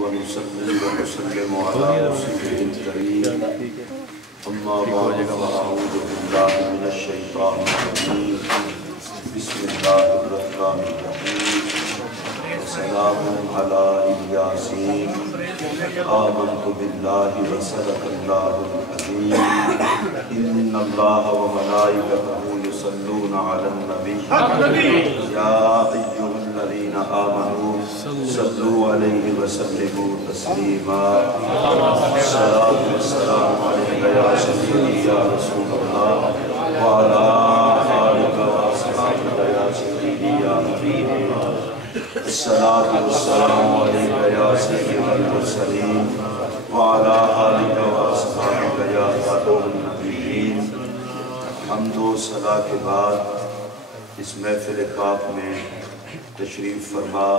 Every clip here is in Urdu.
ونصلي ونسلم على رسوله الكريم أما بعد فأعوذ بالله من الشيطان الرجيم بسم الله الرحمن الرحيم وسلام على الياسين آمنت بالله وصدق الله العظيم إن الله وملائكته يصلون على النبي يا أيها الذين آمنوا صلوا عليه وسلموا تسليما الصلاة والسلام عليك يا سيدي يا رسول الله وعلى آلك وأصحابك يا سيدي يا حبيب الله الصلاة والسلام عليك يا سيد المرسلين وعلى آلك وأصحابك يا خاتم النبيين حمد و صلاة کے بعد اس محفل پاک میں تشریف فرما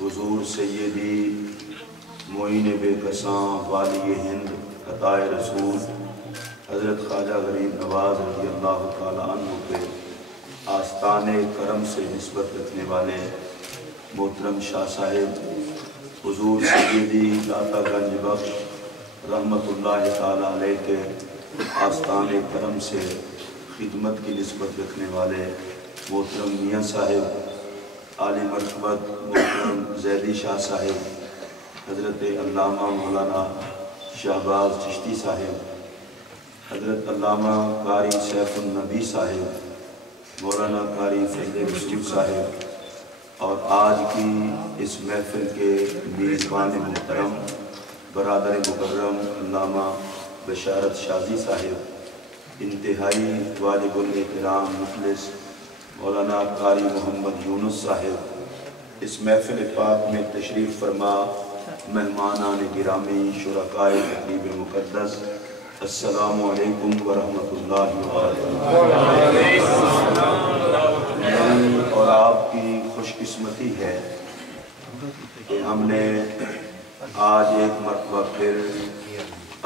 حضور سیدی معین بے کساں والی ہند عطائے رسول حضرت خواجہ غریب نواز رضی اللہ تعالیٰ عنہ کے آستان کرم سے نسبت رکھنے والے محترم شاہ صاحب حضور سیدی داتا گنج بخش رحمت اللہ تعالیٰ علیہ کے آستان کرم سے خدمت کی نسبت رکھنے والے محترم میاں صاحب عالی مرتبت محترم زیدی شاہ صاحب حضرت علامہ مولانا شہباز چشتی صاحب حضرت علامہ قاری سیف النبی صاحب مولانا قاری فضل رسول صاحب اور آج کی اس محفل کے میزبان محترم برادر مکرم علامہ بشارت شازی صاحب انتہائی واجب الاحترام مخلص مولانا قاری محمد یونس صاحب اس محفل پاک میں تشریف فرما مہمانان گرامی شرکائے خطیب مقدس السلام علیکم ورحمۃ اللہ وبرکاتہ۔ میری اور آپ کی خوش قسمتی ہے کہ ہم نے آج ایک مرتبہ پھر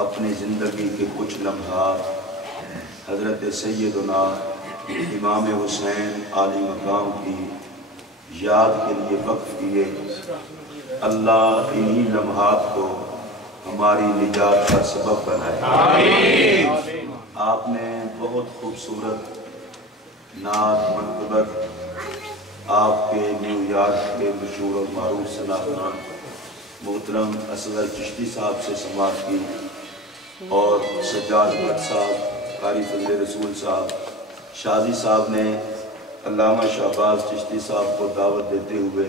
اپنی زندگی کے کچھ لمحات حضرت سیدنا امام حسین عالی مقام کی یاد کے لیے وقف کیے۔ اللہ انہی لمحات کو ہماری نجات کا سبب بنائے۔ آپ نے بہت خوبصورت نعت منقبت آپ کے نیو یارک کے مشہور و معروف سناتان محترم اصغر چشتی صاحب سے سماعت کی اور سجاد بٹ صاحب قاری فضل رسول صاحب شازی صاحب نے علامہ شہباز چشتی صاحب کو دعوت دیتے ہوئے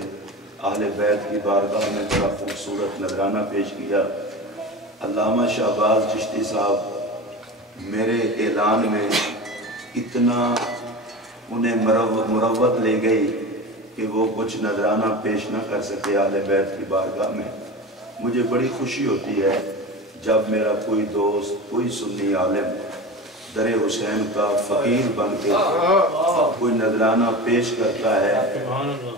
اہل بیت کی بارگاہ میں بڑا خوبصورت نذرانہ پیش کیا۔ علامہ شہباز چشتی صاحب میرے اعلان میں اتنا انہیں مروت لے گئی کہ وہ کچھ نذرانہ پیش نہ کر سکے اہل بیت کی بارگاہ میں۔ مجھے بڑی خوشی ہوتی ہے جب میرا کوئی دوست کوئی سنی عالم در حسین کا فقیر بن کے کوئی نذرانہ پیش کرتا ہے۔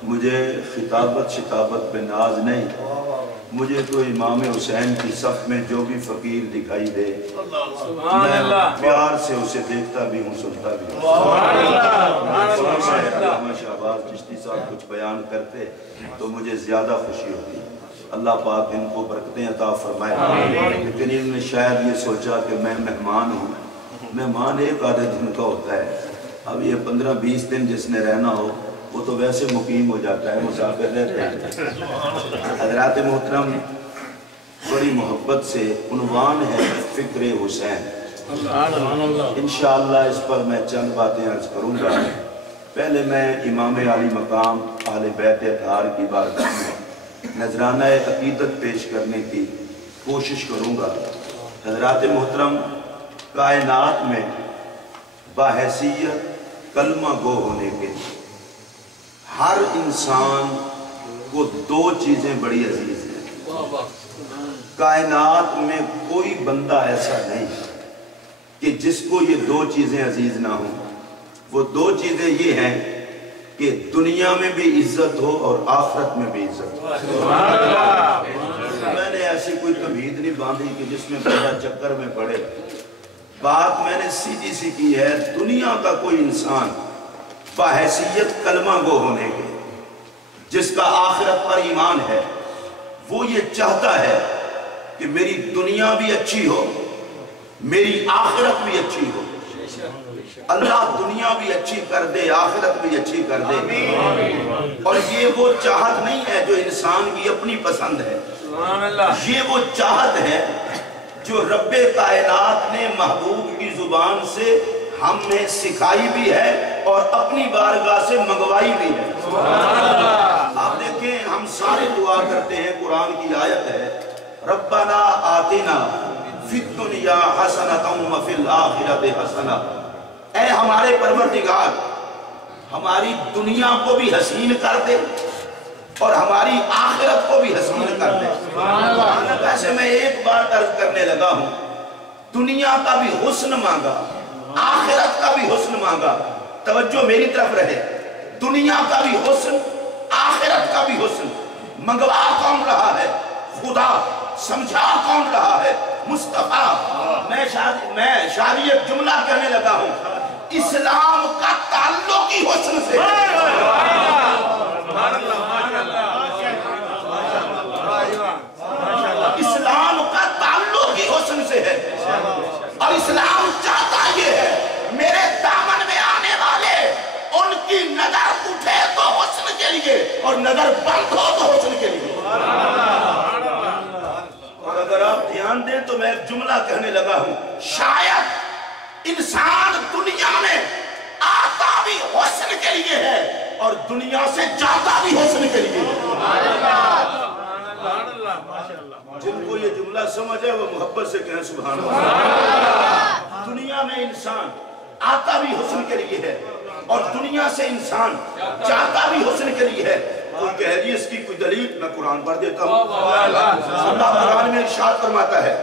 مجھے خطابت شتابت پہ ناز نہیں، مجھے تو امام حسین کی صف میں جو بھی فقیر دکھائی دے میں پیار سے اسے دیکھتا بھی ہوں سنتا بھی ہوں۔ علامہ شہباز چشتی صاحب کچھ بیان کرتے تو مجھے زیادہ خوشی ہوتی۔ اللہ پاک ان کو برکتیں عطا فرمائے۔ لیکن ان نے شاید یہ سوچا کہ میں مہمان ہوں، مہمان ایک آدھے دن کا ہوتا ہے، اب یہ 15-20 دن جس نے رہنا ہو وہ تو ویسے مقیم ہو جاتا ہے، مسافر رہتے ہیں۔ حضرات محترم بڑی محبت سے عنوان ہے فکر حسین۔ انشاءاللہ اس پر میں چند باتیں عرض کروں گا۔ پہلے میں امام عالی مقام اہل بیت اطہار کی بارگاہ میں نذرانہ عقیدت پیش کرنے کی کوشش کروں گا۔ حضرات محترم کائنات میں باحیثیت کلمہ گو ہونے کے ہر انسان کو دو چیزیں بڑی عزیز ہیں۔ کائنات میں کوئی بندہ ایسا نہیں کہ جس کو یہ دو چیزیں عزیز نہ ہوں۔ وہ دو چیزیں یہ ہیں کہ دنیا میں بھی عزت ہو اور آخرت میں بھی عزت ہو۔ میں نے ایسی کوئی تمہید نہیں باندھی کہ جس میں بڑا چکر میں پڑے۔ بات میں نے سیدھی سی کی ہے، دنیا کا کوئی انسان باحیثیت کلمہ گو ہونے کے جس کا آخرت پر ایمان ہے وہ یہ چاہتا ہے کہ میری دنیا بھی اچھی ہو، میری آخرت بھی اچھی ہو۔ اللہ دنیا بھی اچھی کر دے، آخرت بھی اچھی کر دے۔ اور یہ وہ چاہت نہیں ہے جو انسان کی اپنی پسند ہے، یہ وہ چاہت ہے جو رب کائنات نے محبوب کی زبان سے ہمیں سکھائی بھی ہے اور اپنی بارگاہ سے منگوائی بھی ہے۔ آپ دیکھیں ہم سارے دعا کرتے ہیں، قرآن کی آیت ہے ربنا آتنا فی الدنیا حسنۃ وفی الآخرۃ حسنۃ، اے ہمارے پروردگار ہماری دنیا کو بھی حسین کر دے اور ہماری آخرت کو بھی حسین کر دے۔ ویسے میں ایک بات عرض کرنے لگا ہوں، دنیا کا بھی حسن مانگا، آخرت کا بھی حسن مانگا، توجہ میری طرف رہے، دنیا کا بھی حسن، آخرت کا بھی حسن منگوا کون رہا ہے؟ خدا۔ سمجھا کون رہا ہے؟ مصطفیٰ۔ میں شاعری ایک جملہ کہنے لگا ہوں، اسلام کا تعلق ہی حسن سے ہے۔ اسلام کا تعلق ہی حسن سے ہے، اور اسلام چاہتا یہ ہے میرے دامن میں آنے والے ان کی نظر اٹھے تو حسن کے لیے اور نظر بند ہو تو حسن کے لیے۔ اور اگر آپ دھیان دیں تو میں ایک جملہ کہنے لگا ہوں، شاید انسان دنیا میں آتا بھی حسن کے لیے ہے اور دنیا سے جاتا بھی حسن کے لیے ہے۔ جن کو یہ جملہ سمجھ ہے وہ محبت سے کہیں سبحان اللہ۔ دنیا میں انسان آتا بھی حسن کے لیے ہے اور دنیا سے انسان جاتا بھی حسن کے لیے ہے۔ کوئی کہہ رہی ہے اس کی کوئی دلیل، میں قرآن پڑھ دیتا ہوں۔ اللہ قرآن میں ارشاد فرماتا ہے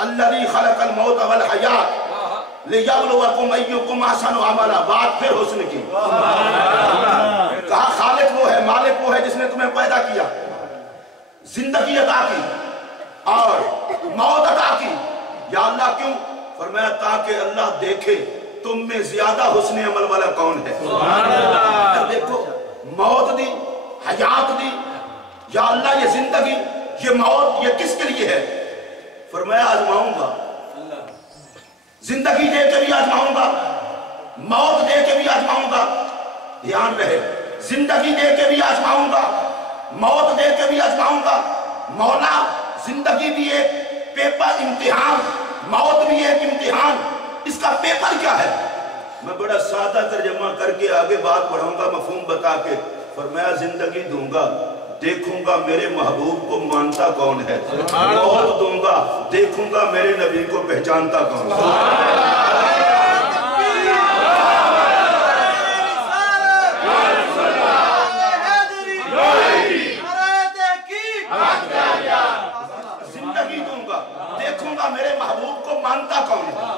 الذی خلق الموت والحیات لیبلوکم ایکم احسن عملا، بات پھر حسن کی۔ کہا خالق وہ ہے، مالک وہ ہے جس نے تمہیں پیدا کیا، زندگی عطا کی اور موت عطا کی۔ یا اللہ کیوں؟ فرمایا تاکہ اللہ دیکھے تم میں زیادہ حسن عمل والا کون ہے۔ دیکھو موت دی، حیات دی، یا اللہ یہ زندگی، یہ موت، یہ کس کے لیے ہے؟ فرمایا آزماؤں گا، زندگی دے کے بھی آزماؤں گا، موت دے کے بھی آزماؤں گا۔ دھیان رہے، زندگی دے کے بھی آزماؤں گا، موت دے کے بھی آزماؤں گا۔ مولا زندگی بھی ایک پیپر امتحان، موت بھی ایک امتحان، اس کا پیپر کیا ہے؟ میں بڑا سادہ ترجمہ کر کے آگے بات پڑھاؤں گا مفہوم بتا کے۔ فرمایا زندگی دوں گا، دیکھوں گا میرے محبوب کو مانتا کون ہے، موت دوں گا، دیکھوں گا میرے نبی کو پہچانتا کون ہے۔ زندگی دوں گا، دیکھوں گا میرے محبوب کو مانتا کون ہے۔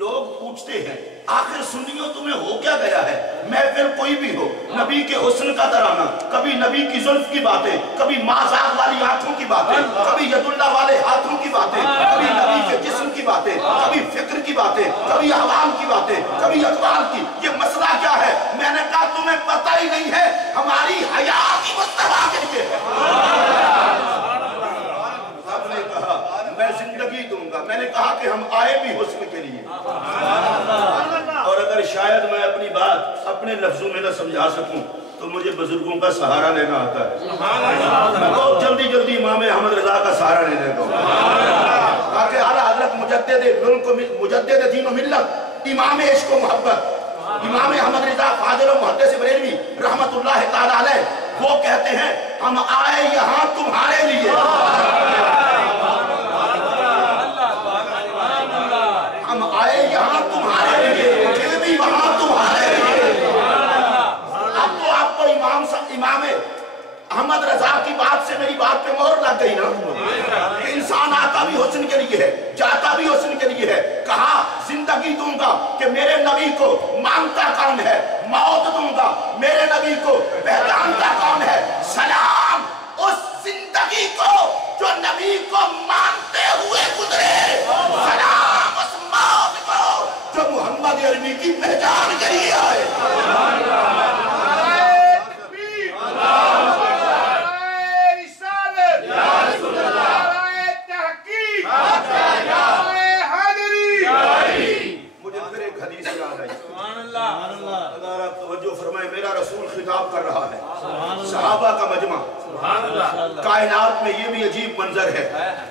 لوگ پوچھتے ہیں آخر سنیو تمہیں ہو کیا گیا ہے؟ محفل کوئی بھی ہو، نبی کے حسن کا ترانہ، کبھی نبی کی زلف کی باتیں، کبھی مازاغ والی آنکھوں کی باتیں، کبھی ید اللہ والے ہاتھوں کی باتیں، کبھی نبی کے جسم کی باتیں، کبھی فکر کی باتیں، کبھی احوال کی باتیں، کبھی اقوال کی۔ یہ مسئلہ کیا ہے؟ میں نے کہا تمہیں پتہ ہی نہیں ہے، ہماری حیات ہی مصطفیٰ کے لیے ہے۔ آپ نے کہا میں زندگی دوں گا، میں نے کہا کہ ہم آئے بھی حسن کے لیے۔ اور اگر شاید میں اپنی بات اپنے لفظوں میں نہ سمجھا سکوں تو مجھے بزرگوں کا سہارا لینا آتا ہے۔ میں بہت جلدی جلدی امام احمد رضا کا سہارا لے لیتا ہوں تاکہ اعلیٰ حضرت مجدد دین و ملت، امام عشق و محبت، امام احمد رضا فاضل و محدث بریلوی رحمت اللہ تعالیٰ علیہ، وہ کہتے ہیں ہم آئے یہاں تمہارے لیے، ہم آئے یہاں تمہارے لیے، دل بھی وہاں تمہارے لیے۔ اب تو آپ کو امام احمد رضا کی بات سے میری بات پہ مہر لگ گئی نا کہ انسان آتا بھی حسن کے لیے ہے، جاتا بھی حسن کے لیے ہے۔ کہا زندگی دوں گا کہ میرے نبی کو مانتا کون ہے، موت دوں گا میرے نبی کو پہچانتا کون ہے۔ سلام اس زندگی کو جو نبی کو مانتے ہوئے گزرے، سلام اس موت کو جو محمد عربی کی پہچان کے لیے آئے۔ خطاب کر رہا ہے، صحابہ کا مجمع۔ کائنات میں یہ بھی عجیب منظر ہے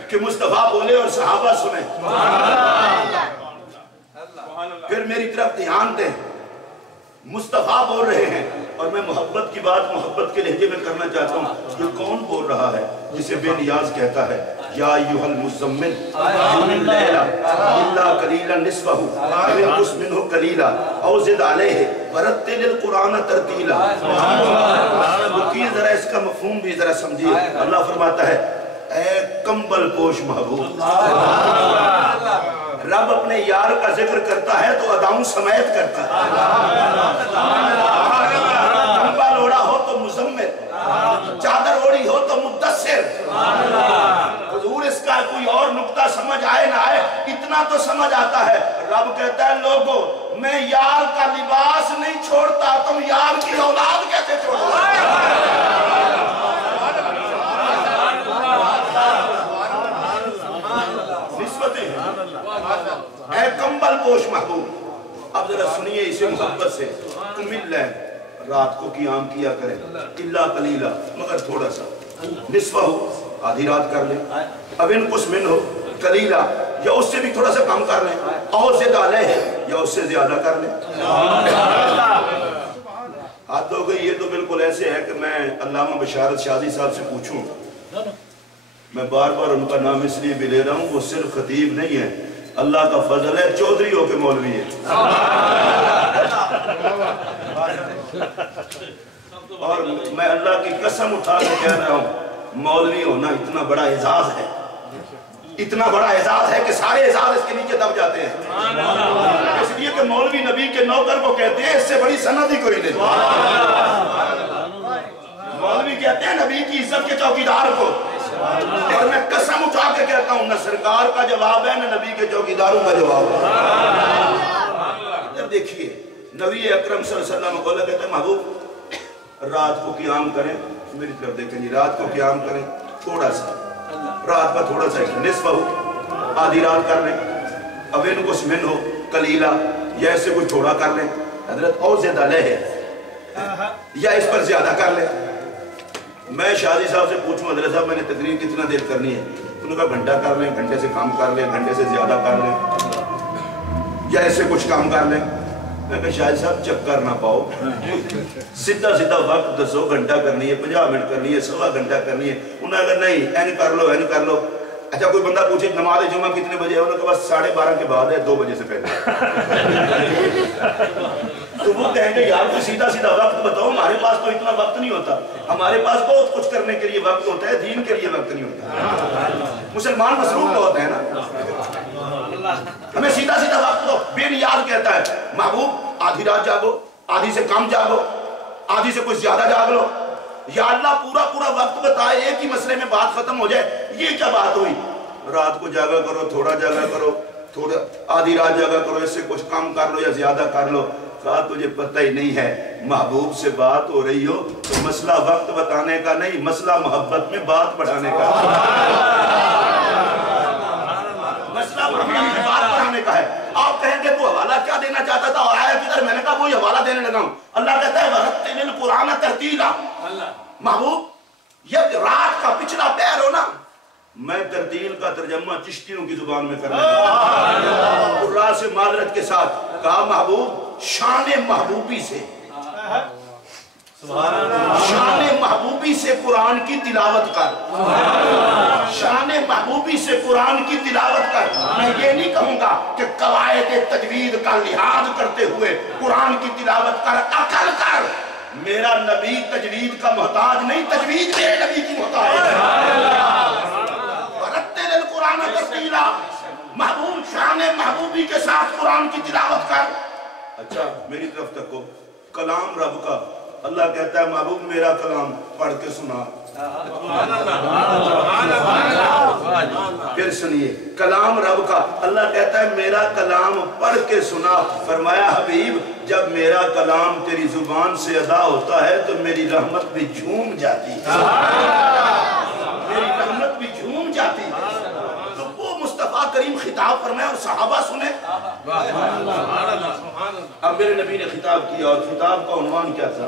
کہ مصطفیٰ بولے اور صحابہ سنیں۔ پھر میری طرف دھیان دیں، مصطفیٰ بول رہے ہیں اور میں محبت کی بات محبت کے لہجے میں کرنا چاہتا ہوں۔ یہ کون بول رہا ہے جسے بے نیاز کہتا ہے یا ایھا المزمل قم اللیل الا قلیلا نصفہ او انقص منہ قلیلا او زد علیہ ورتل القرآن ترتیلا۔ رکیے ذرا، اس کا مفہوم بھی ذرا سمجھیے۔ اللہ فرماتا ہے اے کمبل پوش محبوب، رب اپنے یار کا ذکر کرتا ہے تو اداؤں سمیت کرتا ہے۔ کمبل اوڑا ہو تو مزمل، چادر اوڑی ہو تو مدثر۔ حضور اس کا کوئی اور نکتہ سمجھ آئے نہ آئے، اتنا تو سمجھ آتا ہے۔ رب کہتا ہے لوگوں میں یار کا لباس نہیں چھوڑتا، تم یار کی اولاد کیسے چھوڑو؟ اے کمبل پوش محبوب، اب ذرا سنیے اسے محبت سے۔ قم اللیل، رات کو قیام کیا کریں، الا قلیلا، مگر تھوڑا سا، نصفہ ہو، آدھی رات کر لیں، اب انقص منہ قلیلا، یا اس سے بھی تھوڑا سا کم کر لیں، او زد علیہ، یا اس سے زیادہ کر لیں۔ حد ہو گئی۔ یہ تو بالکل ایسے ہے کہ میں علامہ بشارت شاذی صاحب سے پوچھوں، میں بار بار ان کا نام اس لیے بھی لے رہا ہوں، وہ صرف خطیب نہیں ہے، اللہ کا فضل ہے، چودھری ہو کے مولوی ہے۔ اور میں اللہ کی قسم اٹھا کے کہہ رہا ہوں، مولوی ہونا اتنا بڑا اعزاز ہے، اتنا بڑا اعزاز ہے کہ سارے اعزاز اس کے نیچے دب جاتے ہیں، اس لیے کہ مولوی نبی کے نوکر کو کہتے ہیں، اس سے بڑی سند ہی کوئی نہیں۔ مولوی کہتے ہیں نبی کی عزت کے چوکیدار کو، اور میں قسم اٹھا کے کہتا ہوں نہ سرکار کا جواب ہے نہ نبی کے چوکیداروں کا جواب ہے۔ ادھر دیکھیے، نبی اکرم صلی اللہ علیہ وسلم کو کہتے ہیں محبوب رات کو قیام کریں، میری طرف دیکھیں جی، رات کو قیام کریں تھوڑا سا، رات کا تھوڑا سا، نصف ہو، آدھی رات کر لیں، اب انقص منہ قلیلا، یا اس سے کچھ تھوڑا کر لیں، حضرت او زد علیہ، یا اس پر زیادہ کر لیں۔ میں شاذی صاحب سے پوچھوں حضرت صاحب میں نے تقریر کتنا دیر کرنی ہے؟ انہوں نے کہا گھنٹہ کر لیں، گھنٹے سے کم کر لیں، گھنٹے سے زیادہ کر لیں، یا اس سے کچھ کم کر لیں۔ میں کہا شاذی صاحب چکر نہ پاؤ، سیدھا سیدھا وقت دسو، گھنٹہ کرنی ہے، 50 منٹ کرنی ہے، سوا گھنٹہ کرنی ہے۔ انہوں نے کہا نہیں این کر لو، این کر لو۔ اچھا کوئی بندہ پوچھے نماز جمعہ کتنے بجے ہے؟ انہوں نے کہا بس 12:30 کے بعد ہے، 2 بجے سے پہلے۔ تو وہ کہیں گے یار کوئی سیدھا سیدھا وقت بتاؤ، ہمارے پاس تو اتنا وقت نہیں ہوتا، ہمارے پاس بہت کچھ کرنے کے لیے وقت ہوتا ہے، دین کے لیے وقت نہیں ہوتا۔ مسلمان مصروف بہت ہیں نا، ہمیں سیدھا سیدھا وقت دو۔ بے نیاز کہتا ہے محبوب آدھی رات جاگو، آدھی سے کم جاگو، آدھی سے کچھ زیادہ جاگ لو، یا اللہ پورا پورا وقت بتائے، ایک ہی مسئلے میں بات ختم ہو جائے۔ یہ کیا بات ہوئی؟ رات کو جاگا کرو، تھوڑا جاگا کرو، تھوڑا آدھی رات جاگا کرو، اس سے کچھ کم کر لو یا زیادہ کر لو۔ کہا تجھے پتہ ہی نہیں ہے، محبوب سے بات ہو رہی ہو تو مسئلہ وقت بتانے کا نہیں، مسئلہ محبت میں بات بڑھانے کا، مسئلہ محبت میں بات بڑھانے کا ہے۔ آپ کہیں گے تو حوالہ کیا دینا چاہتا تھا اور آیا کدھر؟ میں نے کہا وہی حوالہ دینے لگا ہوں۔ اللہ کہتا ہے وَرَتِّلِ الْقُرْآنَ تَرْتِيلًا، محبوب یہ رات کا پچھلا پیر ہو نا، میں ترتیل کا ترجمہ چشتیوں کی زبان میں کرنے لگا، قرآن سے معذرت کے ساتھ کہا محبوب شان محبوبی سے، شان محبوبی سے قرآن کی تلاوت کر، شان محبوبی سے قرآن کی تلاوت کر۔ میں یہ نہیں کہوں گا کہ قواعد تجوید کا لحاظ کرتے ہوئے قرآن کی تلاوت کر، عقل کر۔ میرا نبی تجوید کا محتاج نہیں، تجوید میرے نبی کی محتاج ہے۔ وَرَتِّلِ الْقُرْآنَ تَرْتِيلًا، محبوب شان محبوبی کے ساتھ قرآن کی تلاوت کر۔ اچھا میری طرف تکو، کلام رب کا، اللہ کہتا ہے محبوب میرا کلام پڑھ کے سنا۔ پھر سنیے کلام رب کا، اللہ کہتا ہے میرا کلام پڑھ کے سنا۔ فرمایا حبیب جب میرا کلام تیری زبان سے ادا ہوتا ہے تو میری رحمت بھی جھوم جاتی ہے، میری رحمت بھی جھوم جاتی ہے۔ تو وہ مصطفیٰ کریم خطاب فرمائے اور صحابہ سنے۔ اب میرے نبی نے خطاب کیا اور خطاب کا عنوان کیا تھا؟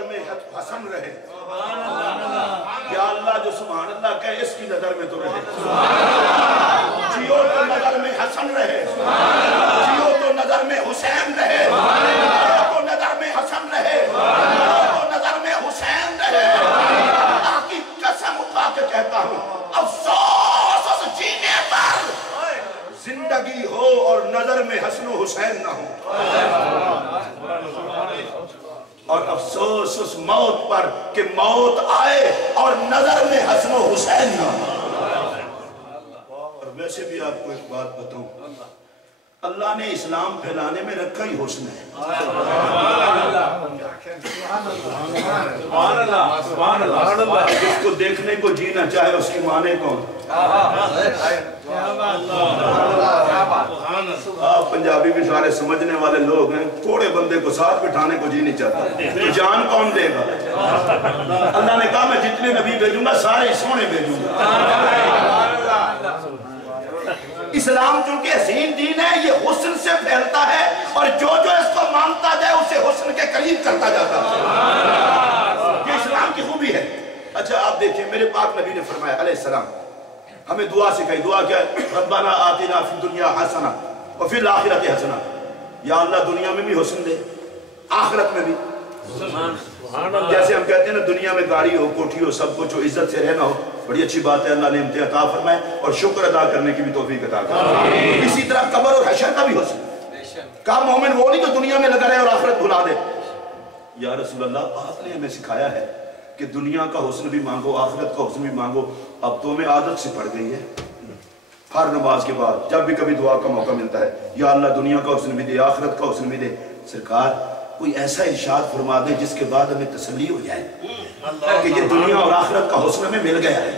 نظر میں حسن رہے. یا اللہ جو سبحان اللہ کہے اس کی نظر میں تو رہے. جیو تو نظر میں حسن رہے, جیو تو نظر میں حسین رہے, جیو تو نظر میں حسن رہے, جیو تو نظر میں حسین رہے. اللہ کی قسم اٹھا کے کہتا ہوں, افسوس اس جینے پر زندگی ہو اور نظر میں حسن و حسین نہ ہو, اور افسوس اس موت پر کہ موت آئے اور نظر میں حسن و حسین نہ ہو. اور ویسے بھی آپ کو ایک بات بتاؤں, اللہ نے اسلام پھیلانے میں رکھا ہی حسن ہے. جس کو دیکھنے کو جینا چاہے اس کی مانے کون؟ آپ پنجابی بھی سارے سمجھنے والے لوگ ہیں, کوڑے بندے کو ساتھ بٹھانے کو جی نہیں چاہتا, تو جان کون دے گا؟ اللہ نے کہا میں جتنے نبی بھیجوں گا سارے سونے بھیجوں گا. اسلام چونکہ حسین دین ہے, یہ حسن سے پھیلتا ہے, اور جو جو اس کو مانتا جائے اسے حسن کے قریب کرتا جاتا ہے. یہ اسلام کی خوبی ہے. اچھا آپ دیکھیں, میرے پاک نبی نے فرمایا علیہ السلام, ہمیں دعا سکھائی. دعا کیا ہے؟ ربنا آتنا فی الدنیا حسنہ وفی الآخرۃ حسنہ. یا اللہ دنیا میں بھی حسن دے, آخرت میں بھی. جیسے ہم کہتے ہیں نا, دنیا میں گاڑی ہو, کوٹھی ہو, سب کچھ ہو, عزت سے رہنا ہو, بڑی اچھی بات ہے, اللہ نے نعمتیں عطا فرمائے, اور شکر ادا کرنے کی بھی توفیق عطا فرمائے. اسی طرح قبر اور حشر کا بھی حسن. کہا مومن وہ نہیں تو دنیا میں لگا رہے اور آخرت بھلا دے. یا رسول اللہ آپ نے ہمیں سکھایا ہے کہ دنیا کا حسن بھی مانگو, آخرت کا حسن بھی مانگو. اب تو ہمیں عادت سے پڑ گئی ہے, ہر نماز کے بعد جب بھی کبھی دعا کا موقع ملتا ہے, یا اللہ دنیا کا حسن بھی دے, آخرت کا حسن بھی دے. سرکار کوئی ایسا ارشاد فرما دے جس کے بعد ہمیں تسلی ہو جائے کہ یہ دنیا اور آخرت کا حسن ہمیں مل گیا ہے.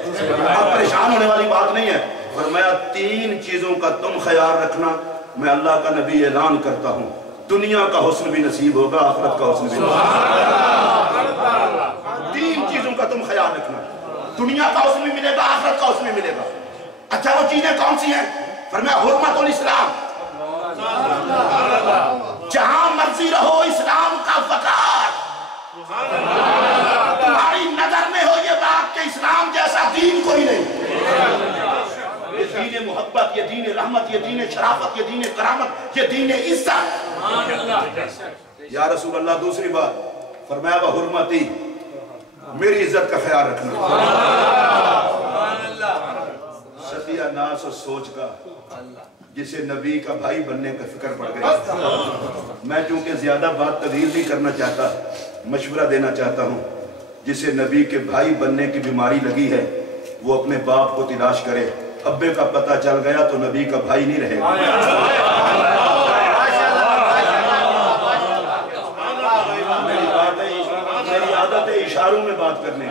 اب پریشان ہونے والی بات نہیں ہے. فرمایا 3 چیزوں کا تم خیال رکھنا, میں اللہ کا نبی اعلان کرتا ہوں, دنیا کا حسن بھی نصیب ہوگا, آخرت کا حسن بھی نصیب ہوگا. 3 چیزوں کا تم خیال رکھنا, دنیا کا حسن بھی ملے گا, آخرت کا حسن بھی ملے گا. اچھا وہ چیزیں کون سی ہیں؟ فرمایا حرمت الاسلام, جہاں مرضی رہو اسلام کا وقار تمہاری نظر میں ہو یہ بات کہ اسلام جیسا دین کوئی نہیں. یہ دین محبت, یہ دین رحمت, یہ دین شرافت, یہ دین کرامت, یہ دین عزت. یا رسول اللہ دوسری بات فرمایا وحرمتی, میری عزت کا خیال رکھنا. ستیہ ناس اور سوچ کا جسے نبی کا بھائی بننے کا فکر پڑ گیا. میں چونکہ زیادہ بات طویل نہیں کرنا چاہتا, مشورہ دینا چاہتا ہوں, جسے نبی کے بھائی بننے کی بیماری لگی ہے وہ اپنے باپ کو تلاش کرے. ابے کا پتہ چل گیا تو نبی کا بھائی نہیں رہے گا. میری عادت ہے اشاروں میں بات کرنے,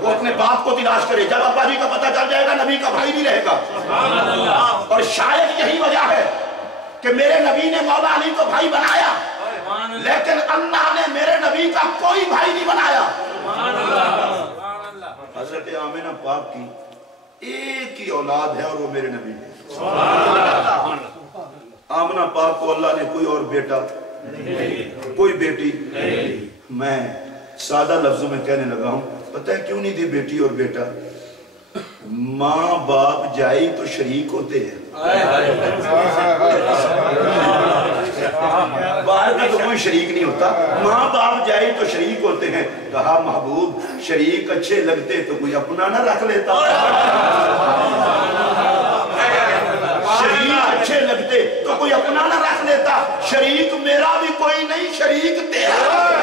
وہ اپنے باپ کو تلاش کرے. جب ابا جی کا پتہ چل جائے گا نبی کا بھائی نہیں رہے گا. اور شاید یہی وجہ ہے کہ میرے نبی نے مولا علی کو بھائی بنایا, لیکن اللہ نے میرے نبی کا کوئی بھائی نہیں بنایا. حضرت آمنہ پاک کی ایک ہی اولاد ہے اور وہ میرے نبی ہے. آمنہ پاک کو اللہ نے کوئی اور بیٹا, کوئی بیٹی, میں سادہ لفظوں میں کہنے لگا ہوں, پتہ ہے کیوں نہیں دی بیٹی اور بیٹا؟ ماں باپ جائی تو شریک ہوتے ہیں, باہر کا تو کوئی شریک نہیں ہوتا, ماں باپ جائی تو شریک ہوتے ہیں. کہا محبوب شریک اچھے لگتے تو کوئی اپنا نہ رکھ لیتا, شریک اچھے لگتے تو کوئی اپنا نہ رکھ لیتا. شریک میرا بھی کوئی نہیں, شریک تیرا.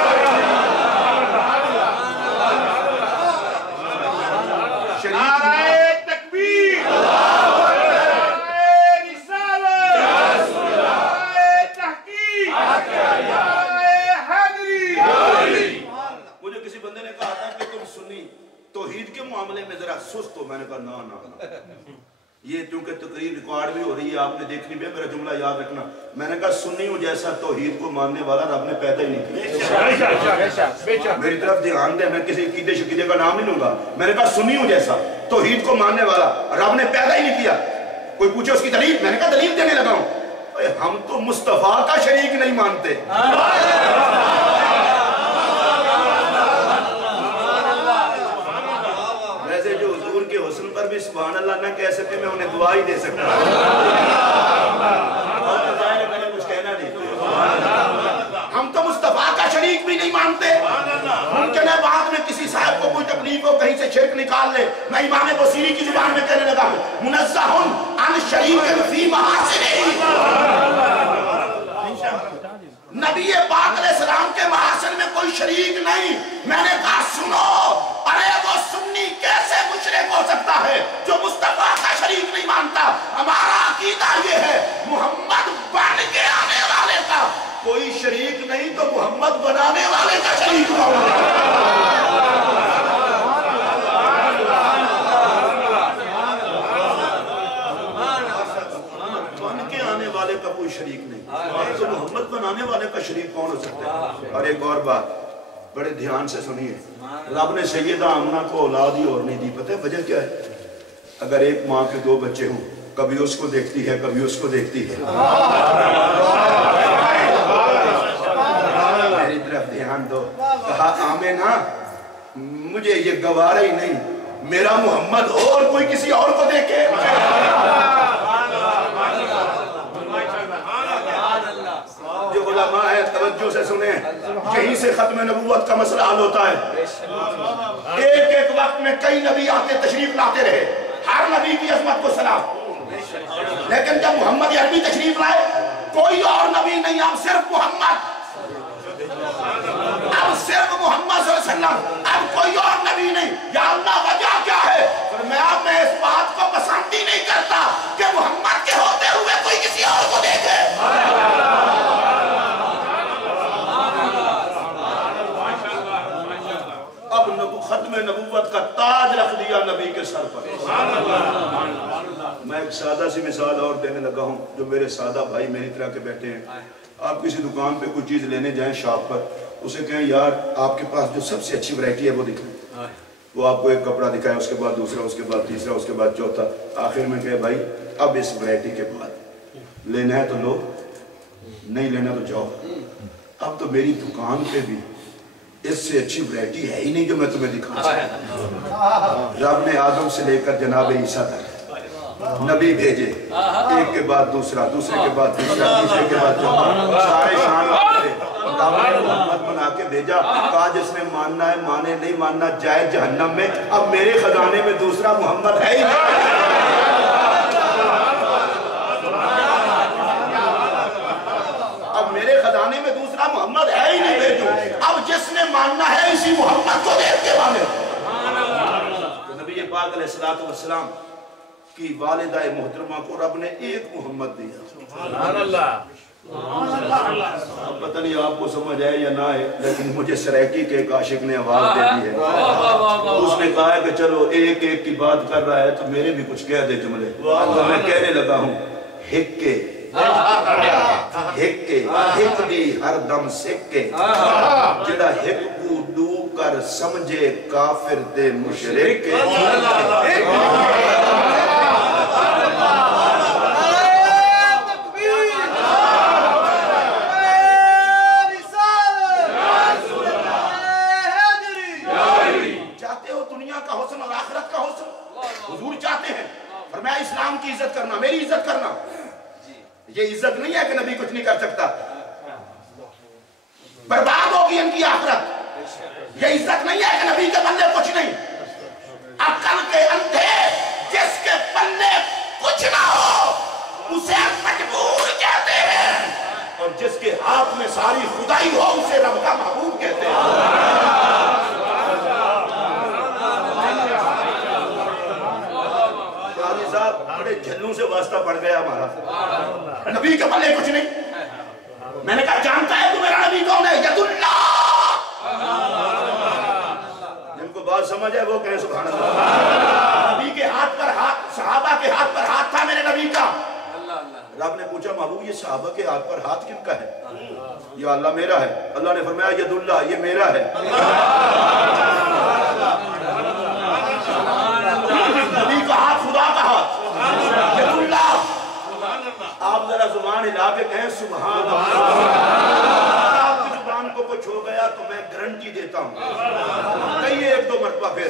مجھے کسی بندے نے کہا تھا کہ تم سنی توحید کے معاملے میں ذرا سست ہو. میں نے کہا نا, یہ چونکہ تقریر ریکارڈ بھی ہو رہی ہے, آپ نے دیکھنی بھی ہے, میرا جملہ یاد رکھنا. میں نے کہا سنی ہوں جیسا توحید کو ماننے والا رب نے پیدا ہی نہیں کیا. میری طرف دھیان دے, میں کسی عقیدے شقیدے کا نام نہیں لوں گا. میں نے کہا سنی ہوں جیسا توحید کو ماننے والا رب نے پیدا ہی نہیں کیا. کوئی پوچھے اس کی دلیل, میں نے کہا دلیل دینے لگا ہوں. ہم تو مصطفیٰ کا شریک نہیں مانتے, سبحان اللہ نہ کہہ سکے میں انہیں دعا ہی دے سکتا ہوں. کچھ کہنا نہیں. ہم تو مصطفیٰ کا شریک بھی نہیں مانتے. ممکن ہے بعد میں کسی صاحب کو کوئی تکلیف ہو کہیں سے شرک نکال لے. میں امام بصیری کی زبان میں کہنے لگا ہوں منزہ عن شریک فی محاسنہ. نبی پاک علیہ السلام کے محاسن میں کوئی شریک نہیں. میں نے کہا سنو، ارے وہ سنی کیسے مشرک ہو سکتا ہے جو مصطفیٰ کا شریک نہیں مانتا؟ ہمارا عقیدہ یہ ہے محمد بن کے آنے والے کا کوئی شریک نہیں تو محمد بنانے والے کا شریک ہوگا. بن کے آنے والے کا کوئی شریک نہیں تو محمد بنانے والے کا شریک کون ہو سکتا ہے؟ اور ایک اور بات بڑے دھیان سے سنیے، رب نے سیدہ آمنہ کو اولاد ہی اور نہیں دی. پتہ ہے وجہ کیا ہے؟ اگر ایک ماں کے دو بچے ہوں، کبھی اس کو دیکھتی ہے کبھی اس کو دیکھتی ہے. میری طرف دھیان دو. کہا آمینہ مجھے یہ گوارا ہی نہیں میرا محمد ہو اور کوئی کسی اور کو دیکھے. جو علماء ہے توجہ سے سنیں، یہیں سے ختم نبوت کا مسئلہ حل ہوتا ہے. ایک ایک وقت میں کئی نبی آتے تشریف لاتے رہے، ہر نبی کی عظمت کو سلام. لیکن جب محمد عربی تشریف لائے کوئی اور نبی نہیں، اب صرف محمد، اب صرف محمد صلی اللہ علیہ وسلم، اب کوئی اور نبی نہیں. یا اللہ وجہ کیا ہے؟ میں اس بات کو پسند ہی نہیں کرتا کہ محمد کے ہوتے ہوئے کوئی کسی اور کو دیکھے. اب ختم نبوت کا تاج رکھ دیا نبی کے سر پر. میں ایک سادہ سی مثال اور دینے لگا ہوں. جو میرے سادہ بھائی میری طرح کے بیٹھے ہیں، آپ کسی دکان پہ کوئی چیز لینے جائیں شاپ پر، اسے کہیں یار آپ کے پاس جو سب سے اچھی ورائٹی ہے وہ دکھائیں. وہ آپ کو ایک کپڑا دکھائے، اس کے بعد دوسرا، اس کے بعد تیسرا، اس کے بعد چوتھا، آخر میں کہے بھائی اب اس ورائٹی کے بعد لینا ہے تو لو، نہیں لینا تو جاؤ. اب تو میری دکان پہ بھی اس سے اچھی ورائٹی ہے ہی نہیں جو میں تمہیں دکھا سکتا. رب نے آدم سے لے کر جناب عیسیٰ تک نبی بھیجے، ایک کے بعد دوسرا، دوسرے کے بعد تیسرا، تیسرے کے بعد چوتھا، سارے شان والے رب نے محمد بنا کے بھیجا. کہا جس نے ماننا ہے مانے، نہیں ماننا جائے جہنم میں. اب میرے خزانے میں دوسرا محمد ہے ہی نہیں. اب میرے خزانے میں دوسرا محمد ہے ہی نہیں بھیجو. اب جس نے ماننا ہے اسی محمد کو دیکھ کے مانے. نبی پاک علیہ السلام کی والدہ محترمہ کو رب نے ایک محمد دیا. سبحان اللہ. اب پتہ نہیں آپ کو سمجھ آئے یا نہ آئے، لیکن مجھے سریکی کے ایک عاشق نے آواز دے دی ہے. اس نے کہا ہے کہ چلو ایک ایک کی بات کر رہا ہے تو میرے بھی کچھ کہہ دے جملے. تو میں کہنے لگا ہوں ہکے ہکے ہک دی ہر دم سکے، جڑا ہک کو دو کر سمجھے کافر دے مشرک. اسلام کی عزت کرنا، میری عزت کرنا، یہ عزت نہیں ہے کہ نبی کچھ نہیں کر سکتا. برباد ہوگی ان کی آخرت. یہ عزت نہیں ہے کہ نبی کے پلے کچھ نہیں. عقل کے اندھے جس کے پلے کچھ نہ ہو اسے مجبور کہتے ہیں، اور جس کے ہاتھ میں ساری خدائی ہو اسے رب کا محبوب کہتے ہیں. جھلوں سے واسطہ پڑ گیا ہمارا. نبی کے پلے کچھ نہیں. میں نے کہا جانتا ہے تو میرا نبی کون ہے؟ ید اللہ. جن کو بات سمجھ ہے وہ کہیں سبحان اللہ. نبی کے ہاتھ پر ہاتھ، صحابہ کے ہاتھ پر ہاتھ تھا میرے نبی کا. رب نے پوچھا محبوب یہ صحابہ کے ہاتھ پر ہاتھ کن کا ہے؟ یا اللہ میرا ہے. اللہ نے فرمایا ید اللہ یہ میرا ہے. نبی کا ہاتھ خدا کا ہاتھ. آپ ذرا زبان ہلا کے کہیں سبحان اللہ. آپ کی زبان کو کچھ ہو گیا تو میں گارنٹی دیتا ہوں. کہیے ایک دو مرتبہ پھر.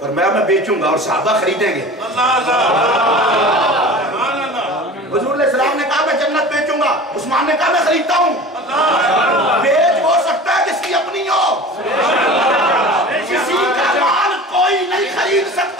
فرمایا میں بیچوں گا اور صحابہ خریدیں گے. حضور علیہ السلام نے کہا میں جنت بیچوں گا، عثمان نے کہا میں خریدتا ہوں. بیچ ہو سکتا ہے جس کی اپنی ہو، کسی کا مال کوئی نہیں خرید سکتا.